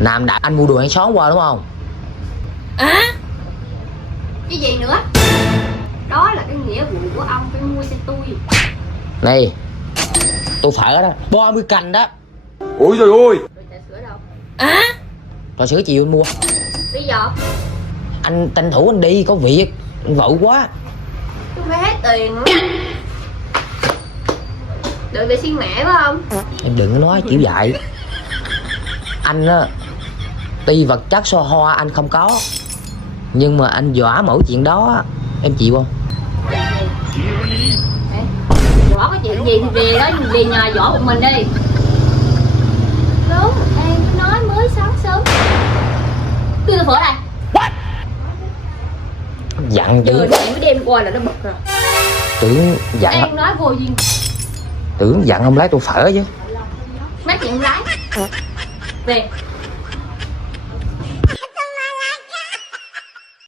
Nam đã anh mua đồ hàng xóm qua đúng không? Cái gì nữa? Đó là cái nghĩa vụ của ông phải mua cho tôi. Này, tôi phở đó 30 cành đó. Ôi trời ơi. Rồi trà sữa đâu? Rồi sữa chiều anh mua. Lý do? Anh tranh thủ anh đi có việc, anh vội quá. Tôi phải hết tiền nữa. Đợi vệ sinh mẹ phải không? Em đừng có nói kiểu vậy. Anh á, tuy vật chất so hoa anh không có, nhưng mà anh dọa mỗi chuyện đó á, em chịu không? Võ có chuyện gì thì về đó, về nhà võ một mình đi. Đúng, em cứ nói mới sáng sớm. Đưa tôi phở đây. Dặn Giờ tưởng, này mới đem qua là nó bực rồi. tưởng dặn, Em nói vô duyên. tưởng dặn ông lái tôi phở chứ. Mấy chuyện không lái. Về.